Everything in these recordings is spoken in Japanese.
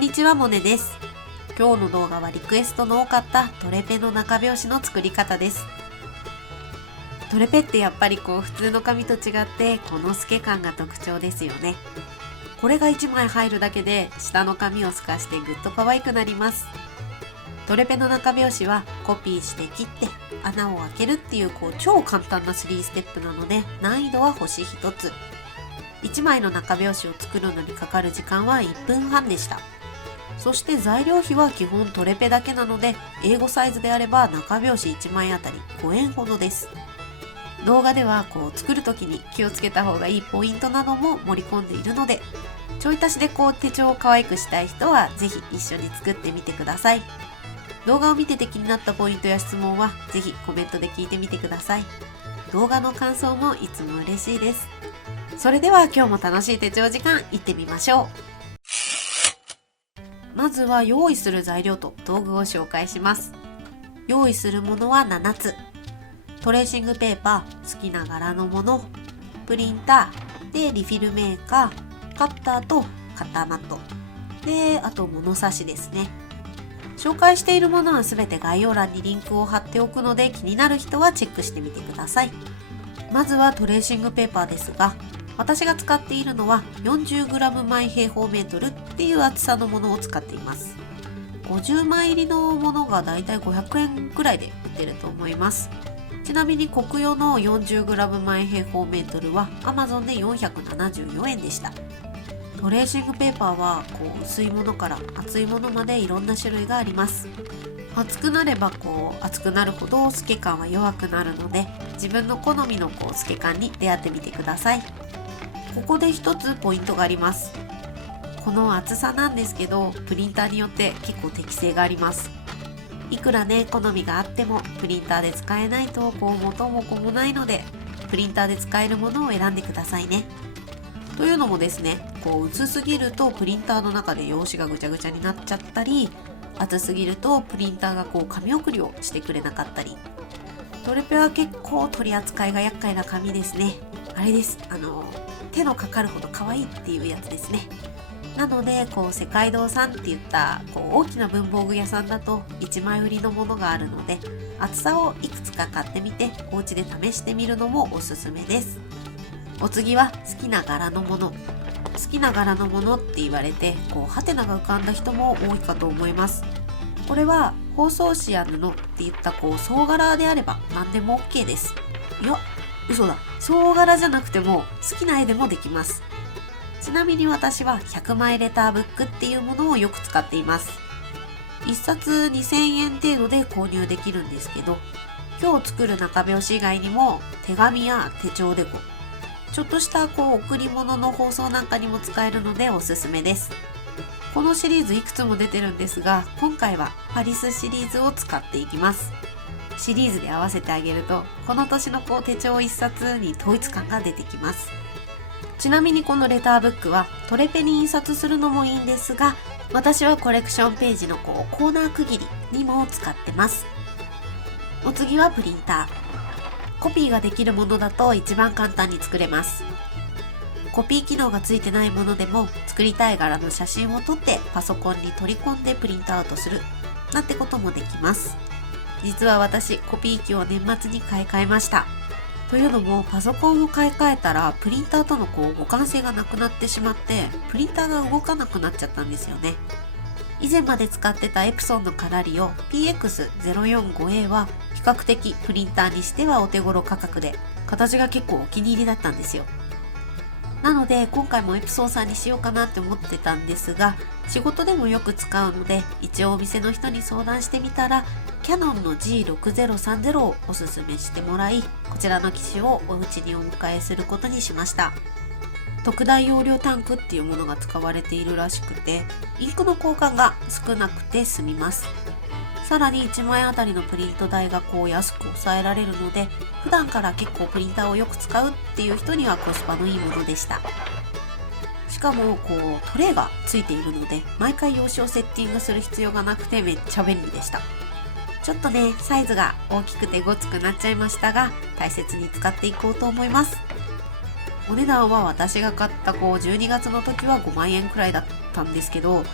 んにちは、モネです。今日の動画はリクエストの多かったトレペの中拍子の作り方です。トレペってやっぱり普通の紙と違ってこの透け感が特徴ですよね。これが1枚入るだけで下の紙を透かしてぐっと可愛くなります。トレペの中拍子はコピーして切って穴を開けるっていう超簡単な3ステップなので難易度は星1つ。1枚の中拍子を作るのにかかる時間は1分半でした。そして材料費は基本トレペだけなので、英語サイズであれば中拍子1枚あたり5円ほどです。動画では作る時に気をつけた方がいいポイントなども盛り込んでいるので、ちょい足しで手帳を可愛くしたい人はぜひ一緒に作ってみてください。動画を見てて気になったポイントや質問はぜひコメントで聞いてみてください。動画の感想もいつも嬉しいです。それでは今日も楽しい手帳時間いってみましょう。まずは用意する材料と道具を紹介します。用意するものは7つ。トレーシングペーパー、好きな柄のもの、プリンター、でリフィルメーカー、カッターとカッターマット。で、あと物差しですね。紹介しているものはすべて概要欄にリンクを貼っておくので気になる人はチェックしてみてください。まずはトレーシングペーパーですが、私が使っているのは 40g 毎平方メートルっていう厚さのものを使っています。50枚入りのものがだいたい500円くらいで売ってると思います。ちなみに国用の 40g 毎平方メートルは Amazon で474円でした。トレーシングペーパーは薄いものから厚いものまでいろんな種類があります。厚くなれば厚くなるほど透け感は弱くなるので、自分の好みの透け感に出会ってみてください。ここで一つポイントがあります。この厚さなんですけど、プリンターによって結構適性があります。いくら好みがあってもプリンターで使えないと元も子もないので、プリンターで使えるものを選んでくださいね。というのもですね、薄すぎるとプリンターの中で用紙がぐちゃぐちゃになっちゃったり、厚すぎるとプリンターが紙送りをしてくれなかったり。トレペは結構取り扱いが厄介な紙ですね。あれです。手のかかるほど可愛いっていうやつですね。なので世界堂さんっていった大きな文房具屋さんだと1枚売りのものがあるので、厚さをいくつか買ってみてお家で試してみるのもおすすめです。お次は好きな柄のもの。好きな柄のものって言われてハテナが浮かんだ人も多いかと思います。これは包装紙や布っていった総柄であれば何でも OK です。いや、嘘だ。総柄じゃなくても好きな絵でもできます。ちなみに私は100枚レターブックっていうものをよく使っています。1冊2000円程度で購入できるんですけど、今日作る中拍子以外にも手紙や手帳デコ、ちょっとした贈り物の包装なんかにも使えるのでおすすめです。このシリーズいくつも出てるんですが、今回はパリスシリーズを使っていきます。シリーズで合わせてあげると、この年の手帳1冊に統一感が出てきます。ちなみにこのレターブックはトレペに印刷するのもいいんですが、私はコレクションページのコーナー区切りにも使ってます。お次はプリンター。コピーができるものだと一番簡単に作れます。コピー機能がついてないものでも作りたい柄の写真を撮ってパソコンに取り込んでプリントアウトするなんてこともできます。実は私コピー機を年末に買い替えました。というのもパソコンを買い替えたらプリンターとの互換性がなくなってしまって、プリンターが動かなくなっちゃったんですよね。以前まで使ってたエプソンのカラリオ PX045A は比較的プリンターにしてはお手頃価格で、形が結構お気に入りだったんですよ。なので今回もエプソンさんにしようかなって思ってたんですが、仕事でもよく使うので一応お店の人に相談してみたら、キヤノンの G6030 をおすすめしてもらい、こちらの機種をお家にお迎えすることにしました。特大容量タンクっていうものが使われているらしくて、インクの交換が少なくて済みます。さらに1枚あたりのプリント代が安く抑えられるので、普段から結構プリンターをよく使うっていう人にはコスパのいいものでした。しかもトレイがついているので、毎回用紙をセッティングする必要がなくてめっちゃ便利でした。ちょっとサイズが大きくてごつくなっちゃいましたが、大切に使っていこうと思います。お値段は私が買った12月の時は5万円くらいだったんですけど、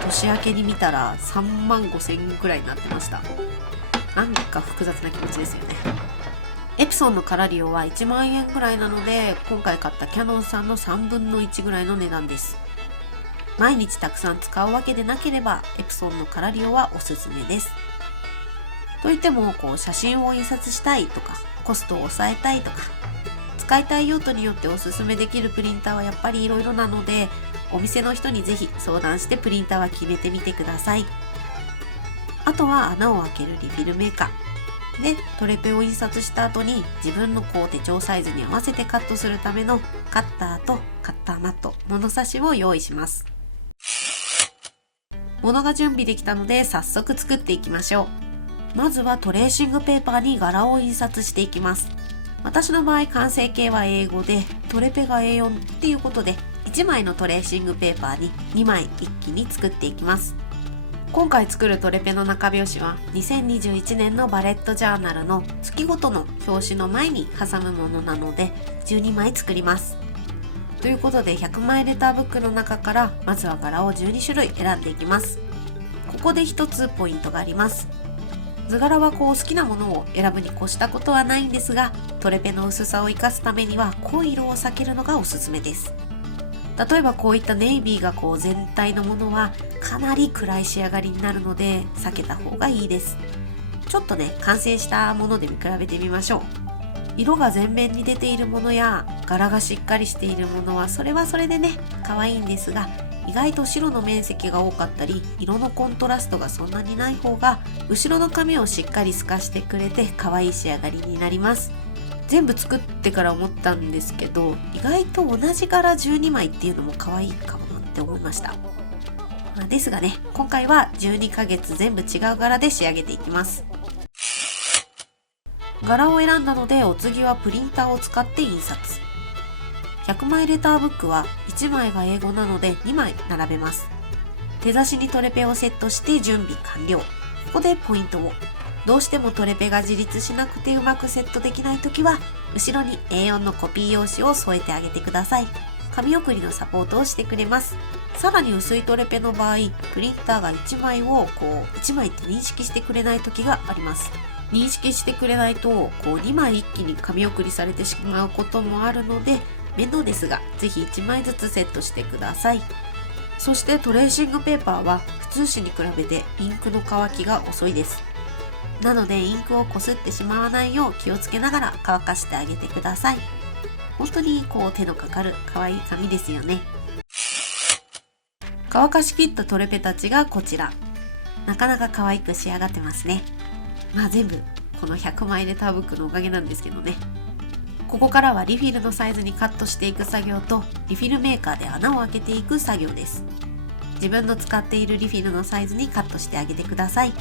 年明けに見たら3万5千円くらいになってました。なんか複雑な気持ちですよね。エプソンのカラリオは1万円くらいなので、今回買ったキヤノンさんの3分の1ぐらいの値段です。毎日たくさん使うわけでなければ、エプソンのカラリオはおすすめです。といっても、写真を印刷したいとか、コストを抑えたいとか、使いたい用途によっておすすめできるプリンターはやっぱりいろいろなので、お店の人にぜひ相談してプリンターは決めてみてください。あとは穴を開けるリフィルメーカーで、トレペを印刷した後に自分の手帳サイズに合わせてカットするためのカッターとカッターマット、物差しを用意します。物が準備できたので早速作っていきましょう。まずはトレーシングペーパーに柄を印刷していきます。私の場合完成形は英語で、トレペが A4 っていうことで、1枚のトレーシングペーパーに2枚一気に作っていきます。今回作るトレペの中表紙は2021年のバレットジャーナルの月ごとの表紙の前に挟むものなので12枚作ります。ということで100枚レターブックの中からまずは柄を12種類選んでいきます。ここで一つポイントがあります。図柄は好きなものを選ぶに越したことはないんですが、トレペの薄さを生かすためには濃い色を避けるのがおすすめです。例えばこういったネイビーが全体のものはかなり暗い仕上がりになるので避けた方がいいです。ちょっと完成したもので見比べてみましょう。色が全面に出ているものや柄がしっかりしているものはそれはそれで可愛いんですが、意外と白の面積が多かったり色のコントラストがそんなにない方が後ろの紙をしっかり透かしてくれて可愛い仕上がりになります。全部作ってから思ったんですけど、意外と同じ柄12枚っていうのも可愛いかもなって思いました。ですが今回は12ヶ月全部違う柄で仕上げていきます。柄を選んだのでお次はプリンターを使って印刷。100枚レターブックは1枚が英語なので2枚並べます。手差しにトレペをセットして準備完了。ここでポイントを。どうしてもトレペが自立しなくてうまくセットできないときは、後ろに A4 のコピー用紙を添えてあげてください。紙送りのサポートをしてくれます。さらに薄いトレペの場合、プリンターが1枚を1枚って認識してくれないときがあります。認識してくれないと2枚一気に紙送りされてしまうこともあるので、面倒ですがぜひ1枚ずつセットしてください。そしてトレーシングペーパーは普通紙に比べてインクの乾きが遅いです。なのでインクをこすってしまわないよう気をつけながら乾かしてあげてください。本当に手のかかる可愛い紙ですよね。乾かしきったトレペたちがこちら。なかなか可愛く仕上がってますね。全部この100枚レターブックのおかげなんですけどね。ここからはリフィルのサイズにカットしていく作業とリフィルメーカーで穴を開けていく作業です。自分の使っているリフィルのサイズにカットしてあげてください。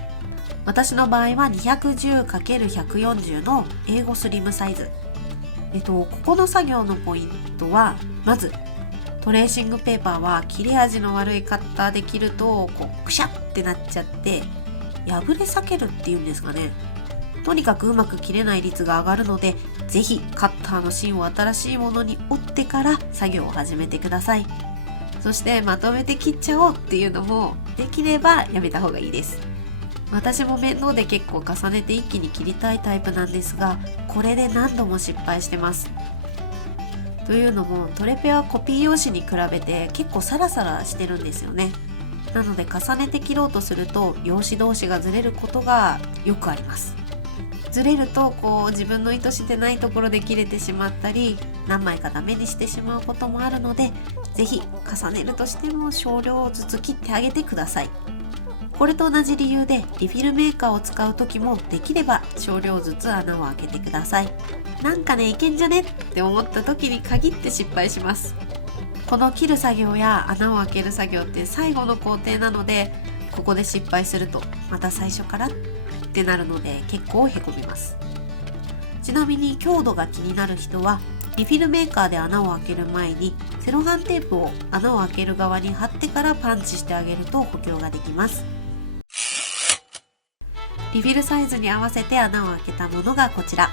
私の場合は 210×140 の英語スリムサイズ。ここの作業のポイントは、まずトレーシングペーパーは切れ味の悪いカッターで切るとくしゃってなっちゃって破れ裂けるっていうんですかね。とにかくうまく切れない率が上がるので、ぜひカッターの芯を新しいものに折ってから作業を始めてください。そしてまとめて切っちゃおうっていうのもできればやめた方がいいです。私も面倒で結構重ねて一気に切りたいタイプなんですが、これで何度も失敗してます。というのもトレペはコピー用紙に比べて結構サラサラしてるんですよね。なので重ねて切ろうとすると用紙同士がずれることがよくあります。ずれると自分の意図してないところで切れてしまったり、何枚かダメにしてしまうこともあるので、ぜひ重ねるとしても少量ずつ切ってあげてください。これと同じ理由でリフィルメーカーを使う時もできれば少量ずつ穴を開けてください。なんかいけんじゃねって思った時に限って失敗します。この切る作業や穴を開ける作業って最後の工程なので、ここで失敗するとまた最初からってなるので結構へこみます。ちなみに強度が気になる人はリフィルメーカーで穴を開ける前にセロハンテープを穴を開ける側に貼ってからパンチしてあげると補強ができます。リフィルサイズに合わせて穴を開けたものがこちら。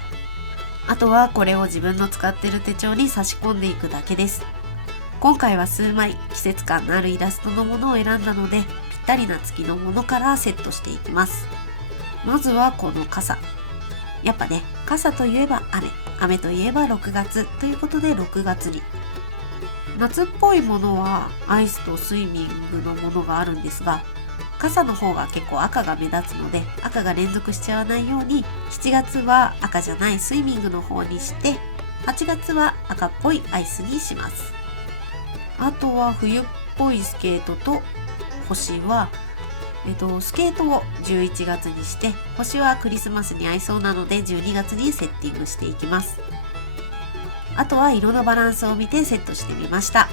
あとはこれを自分の使っている手帳に差し込んでいくだけです。今回は数枚季節感のあるイラストのものを選んだので、ぴっったりな月のものからセットしていきます。まずはこの傘。やっぱね、傘といえば雨、雨といえば6月ということで6月に。夏っぽいものはアイスとスイミングのものがあるんですが、傘の方が結構赤が目立つので赤が連続しちゃわないように7月は赤じゃないスイミングの方にして8月は赤っぽいアイスにします。あとは冬っぽいスケートと星は、スケートを11月にして星はクリスマスに合いそうなので12月にセッティングしていきます。あとは色のバランスを見てセットしてみました。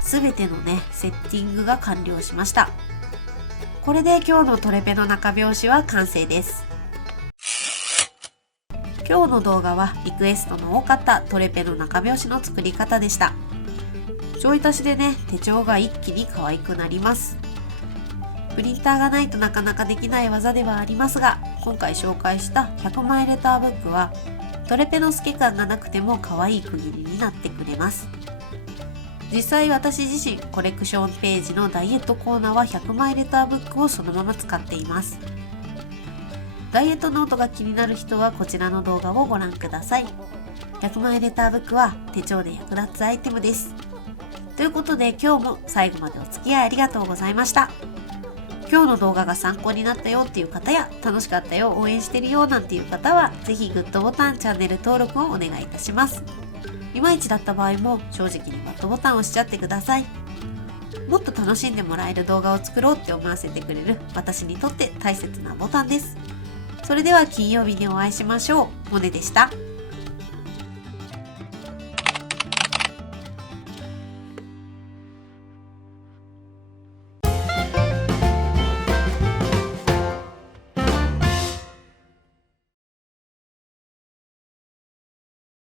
すべてのね、セッティングが完了しました。これで今日のトレペの中拍子は完成です。今日の動画はリクエストの多かったトレペの中拍子の作り方でした。ちょい足しでね、手帳が一気に可愛くなります。プリンターがないとなかなかできない技ではありますが、今回紹介した100枚レターブックはトレペの透け感がなくても可愛い区切りになってくれます。実際私自身コレクションページのダイエットコーナーは100枚レターブックをそのまま使っています。ダイエットノートが気になる人はこちらの動画をご覧ください。100枚レターブックは手帳で役立つアイテムです。ということで今日も最後までお付き合いありがとうございました。今日の動画が参考になったよっていう方や楽しかったよ、応援してるよなんていう方はぜひグッドボタン、チャンネル登録をお願いいたします。いまいちだった場合も正直にバッドボタンを押しちゃってください。もっと楽しんでもらえる動画を作ろうって思わせてくれる私にとって大切なボタンです。それでは金曜日にお会いしましょう。モネでした。